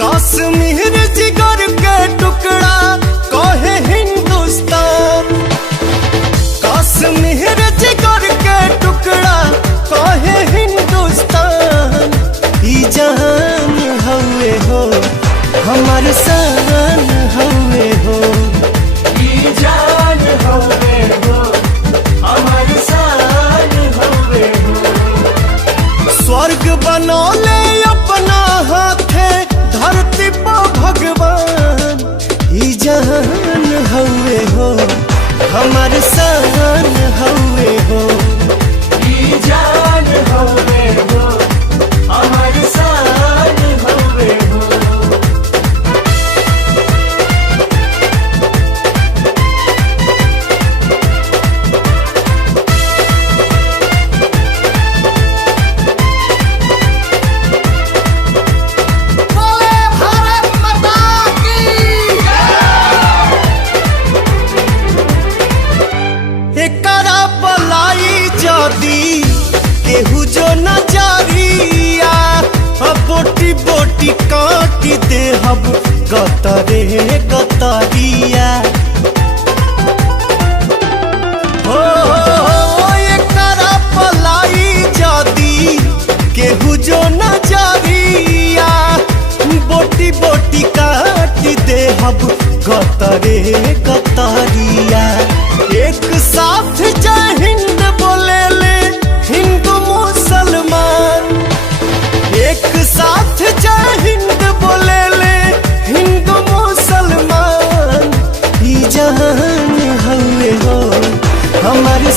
कश्मीर जिगर के टुकड़ा कहे हिंदुस्तान। कश्मीर जिगर के टुकड़ा कहे हिंदुस्तान। ई जहान हवे हो हमार शान हवे हो। ई जान हवे हो हमार शान हवे हो। स्वर्ग बनौले अपना हाथे धरती पर भगवान। ई जहान हवे हो हमार शान हवे हो। ई जान हवे हो हमार शान हवे हो। एकरा पलाई जदी केहू जो नजरिया बोटी बोटी काटी देहब गतरे गतरिया। हो एकरा पलाई जदी केहू जो नजरिया बोटी बोटी काटी देहब गतरे गतरिया। एक साथ जय हिंद बोले ले हिंदू मुसलमान। एक साथ जय हिंद बोले ले हिंदू मुसलमान। ई जहान हवे हो हमार